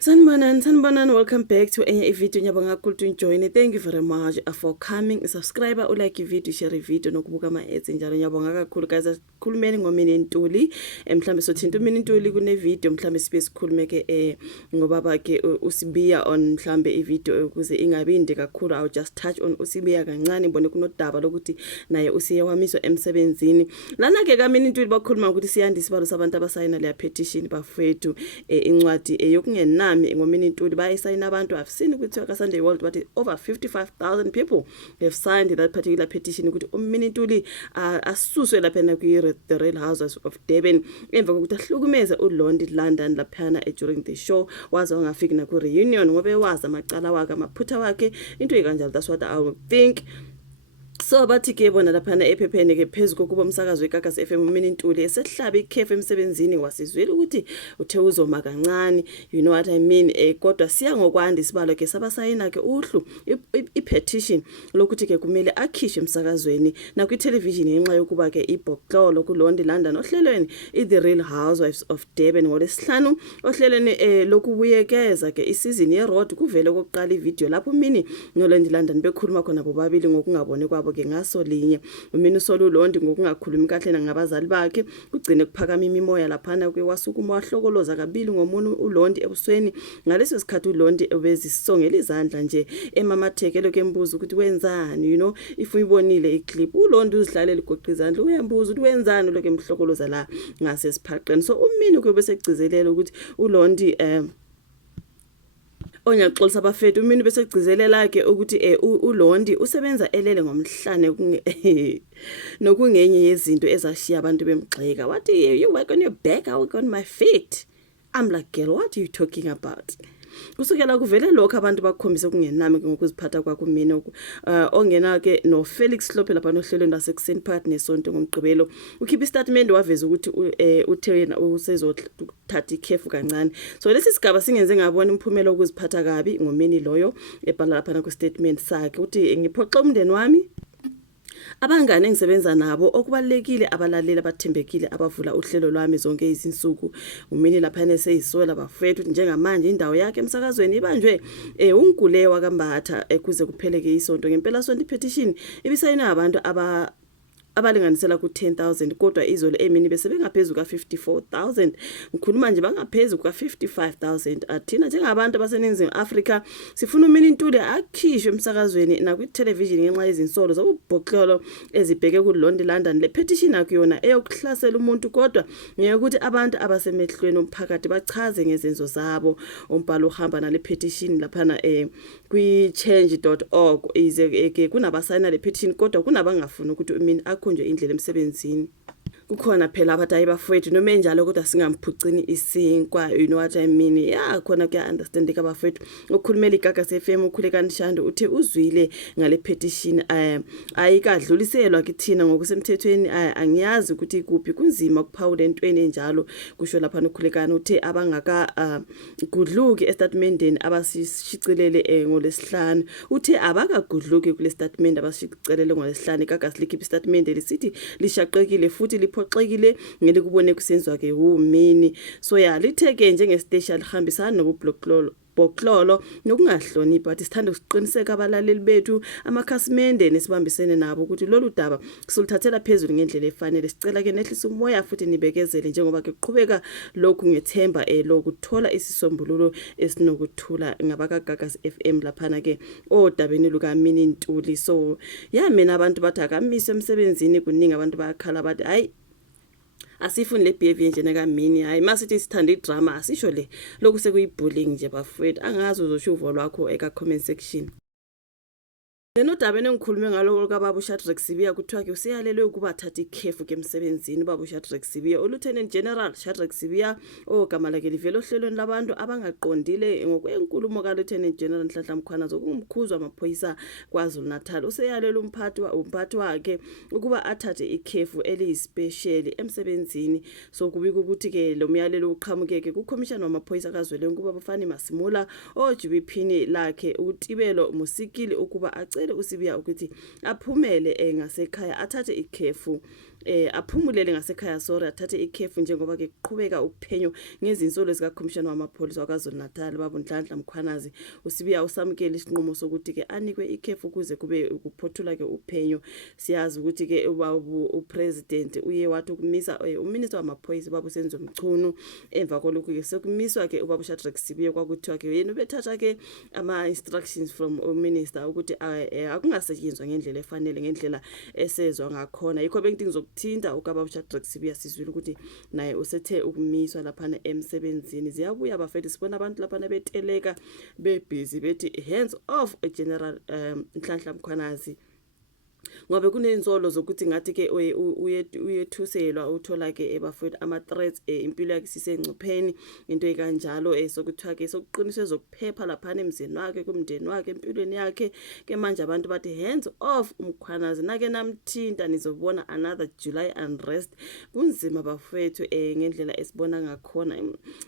Sanbanan, welcome back to a video nyabanga kakhulu join. Thank you very much for coming. Subscribe, like video, share video nokubuka ama ads njalo nyabanga kakhulu guys. Asikhulumeni ngomini Ntuli. Mhlambe sothinta umini Ntuli kune video mhlambe sibe sikhulume ke ngobaba ke uSibiya on mhlambe I video ukuze ingabindi kakhulu. I'll just touch on uSibiya kancane ngibone kunodaba lokuthi naye usiye wamiswa emsebenzini. Lana ke kamini Ntuli bakhuluma ukuthi siyandisa isibalo sabantu abasayina le petition bafethu incwadi yokungena ngomini Ntuli bayisayina abantu. I've seen ukuthi ka Sunday World but over 55,000 people have signed that particular petition ukuthi umini Ntuli asuswe lapha na the Real Houses of Durban emva kokuthi ahlukumeze uLondi London laphana during the show waze wangafiki na ku reunion ngobe wazi amacala wakhe amaphutha wakhe into ekanjalo. That's what I would think. So bathi ke bona laphana ephepheni ke phezulu kokuba umsakazo weGagas FM umini Ntuli esehlaba ikhefu emsebenzini wasizwela ukuthi uthe uzoma kancane, you know what I mean. Kodwa siya ngokwanda isibalo ke sabasayina ke uhlu I-petition lokuthi ke kumele akhishwe emsakazweni na kwi-television ngenxa yokuba ke ibhoxolo kuLondi London ohlelweni The Real Housewives of Durban ngolesihlanu ohlelweni lokubuyekeza ke isizini yeRoad kuvele kokuqala ivideo lapho umini noLondi London bekhuluma khona bobabili ngokungaboni kwabo ke ngaso linye. Umini uSolulondi ngokungakhulumi kahle nangabazali bakhe kugcine kuphakama imimoya laphana ke wasukuma wahlokoloza kabili ngomuntu uLondi ebusweni. Ngaleso sikhathi uLondi ebezisongela izandla nje emamathekelo ke mbuzo ukuthi wenzani, you know, if uyibonile iclip uLondi uzidlalela igoqa izandla uyembuza ukuthi wenzani loke emhlokoloza la ngase siphaqeni. So umini kube segcizelela ukuthi uLondi onyaxolisa abafethu umini bese gcizelela ke ukuthi uLondi usebenza elele ngomhlane nokungenye yezinto ezashiya abantu bemgxeka. What you work on your back, I work on my feet. I'm like, girl, what are you talking about? Kusukela kuvele lokho abantu bakhombise kungenami ngokuziphatha kwakho mina ongena ke no Felix Hlophe lapha nohlelweni lasekuseni phakathi nesonto ngomgqibelo ukhipha istatement waveza ukuthi uthe yena usezothatha ikhefu kancane. So lesi sigaba singenze ngabona umphumela wokuziphatha kabi ngomini loyo ebhala lapha ku statement sakhe uthi ngiphoxa umndeni wami abangane engisebenza nabo okubalekile abalaleli abathembekile abavula uhlelo lwami zonke izinsuku. Umini lapha neseyisola bafethu njengamanje indawo yakhe emsakazweni ibanjwe ungule wakambatha kuze kupheleke isonto. Ngempela sonto ipetition ibisayina abantu abalinganisela ku 10,000 kodwa izolo emini bese bengaphezulu ka 54,000. Ngikhuluma nje bangaphezulu ka 55,000. Athina njengabantu abaseningizimu Afrika sifuna umini Ntuli akhishwe emsakazweni na kwi-television ngenxa yezinsolo zobubhoxolo ezibheke kuLondi London. Le petition akuyona eyokuhlasela umuntu kodwa ngeke abantu abasemehlweni omphakathi bachaze ngezenzo zabo. Umbhalo uhamba nale petition laphana kwi-change.org ize ke kunabasayina le petition kodwa kunabangafuni ukuthi umini akhonjwe indlela emsebenzini. Kukhona phela abatayi bafethu noma enjalo kodwa singamphucini isinkwa, you know what I mean. Yeah, khona kuya understand ka bafethu ukukhulumela iGagas FM ukhule kanishando uthe uzwile ngale petition ayikadluliselwa kithina ngokusemthethweni angiyazi ukuthi kuphi kunzima ukuphawula entweni enjalo kusho lapha nokhulekana uthe abangaka gudluki estatementeni abasishicilele ngolesihlanu uthe abakagudluki kule statement abasishicilele ngolesihlanu. iGagas likhipha istatement lisithi lishaqekile futhi liphoxekile ngeke kubone kusenziwa ke umini. So ya litheke njenge station lihambisana nobubhoxolo nokungahloniphi but sithanda ukuqiniseka abalaleli bethu amakhasimende nesibambisene nabo ukuthi lolu daba suluthathela phezulu ngendlela efanele. Sicela ke nehlisa umoya futhi nibekezele njengoba ke kuqhubeka lokhu ngethemba lokuthola isisombululo esinokuthula ngabakaGagas FM laphana ke odabeni lukaMini Ntuli. So ya mina abantu bathi akamiswe emsebenzini kuningi abantu bayakhala bathi hayi asifuni le behavior nje nakaMini hayi masithi sithanda idrama asisho le lokhu sekuyibullying nje bafowethu. Angazi uzosho uvo lwakho eka comment section. Lenodabeni engikhulume ngaloko kababa uShadrack Sibiya kuthiwa ke usiyalelwe ukuba thatha ikhefu ke emsebenzini. Ubaba uShadrack Sibiya uLieutenant General Shadrack Sibiya ogama lakhe livela ohlelweni labantu abangaqondile ngokwenkulumo kaLieutenant General Nhlanhla Mkhwana zokumkhuzwa amaphoyisa kwaZulu Natal useyalelwe umphathi wakhe ukuba athathe ikhefu eliyispecial emsebenzini. So kubika ukuthi ke lo myalelo uqhamukeke kuCommissioner wamaphoyisa kaZwelonke kuba bafani Masimula oGBP lakhe uTibelo Musikili ukuba acele uSibiya ukuthi aphumele ngasekhaya athathe ikhefu aphumulele ngasekhaya sorry athathe ikhefu njengoba ke kuqhubeka uphenyo ngezinsolo zika Commissioner wamapholisa kwaZulu Natal baba Nhlanhla Mkhwanazi usibiya usamukela isinqumo sokuthi ke anikwe ikhefu kuze kube ukuphothula ke uphenyo siyazi ukuthi ke upresident uye wathi ukumisa uminister wamaphoyisa baba uSenzo Mchunu emva kolokhu ke sekumiswa ke ubaba Shadrack Sibiya kwakuthiwa ke yena ubethatha ke ama instructions from uminister ukuthi akungasetshenzwa ngendlela efanele ngendlela esezwa ngakhona yikho bengithi ngizokuthinta ukababa Shadrack Sibiya sizwile ukuthi naye usethe ukumiswa lapha emsebenzini ziyabuya abafethu sibona abantu lapha beteleka bebusy bethi hands off General Nhlanhla Mkhwanazi ngobe kunenzolo zokuthi ngathi ke uyethuselwa uthola ke ebafowethu ama threats impilo yakhe sisengcupheni into ekanjalo sokuthiwa ke sokuqiniswe zokuphepha lapha emzini wakhe kumndeni wakhe empilweni yakhe ke manje abantu bathi hands off Mkhwanazi nake namthinta nizobona another July unrest kunzima bafowethu ngendlela esibona ngakhona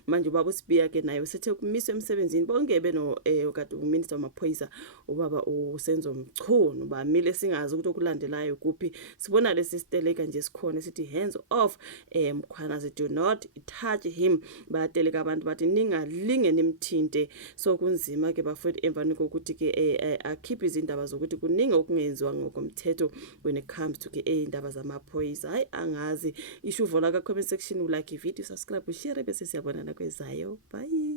manje ubaba uSibiya ke naye usethe kumiswa emsebenzini bongebe no ukade uminister wamaphoyisa ubaba uSenzo Mchunu bamile singazi ukuthi okulandelayo kuphi sibona lesisiteleka nje sikhona sithi hands off Mkhwanazi do not touch him bayateleka abantu bathi ningalinge nimthinte so kunzima ke bafowethu emvani kokuthi ke akhipha izindaba zokuthi kuningi okungenziwa ngokomthetho when it comes to ke indaba zamaphoyisa hayi angazi ishuvo la ka comment section ulike video subscribe share bese siyabonana kwezayo bye.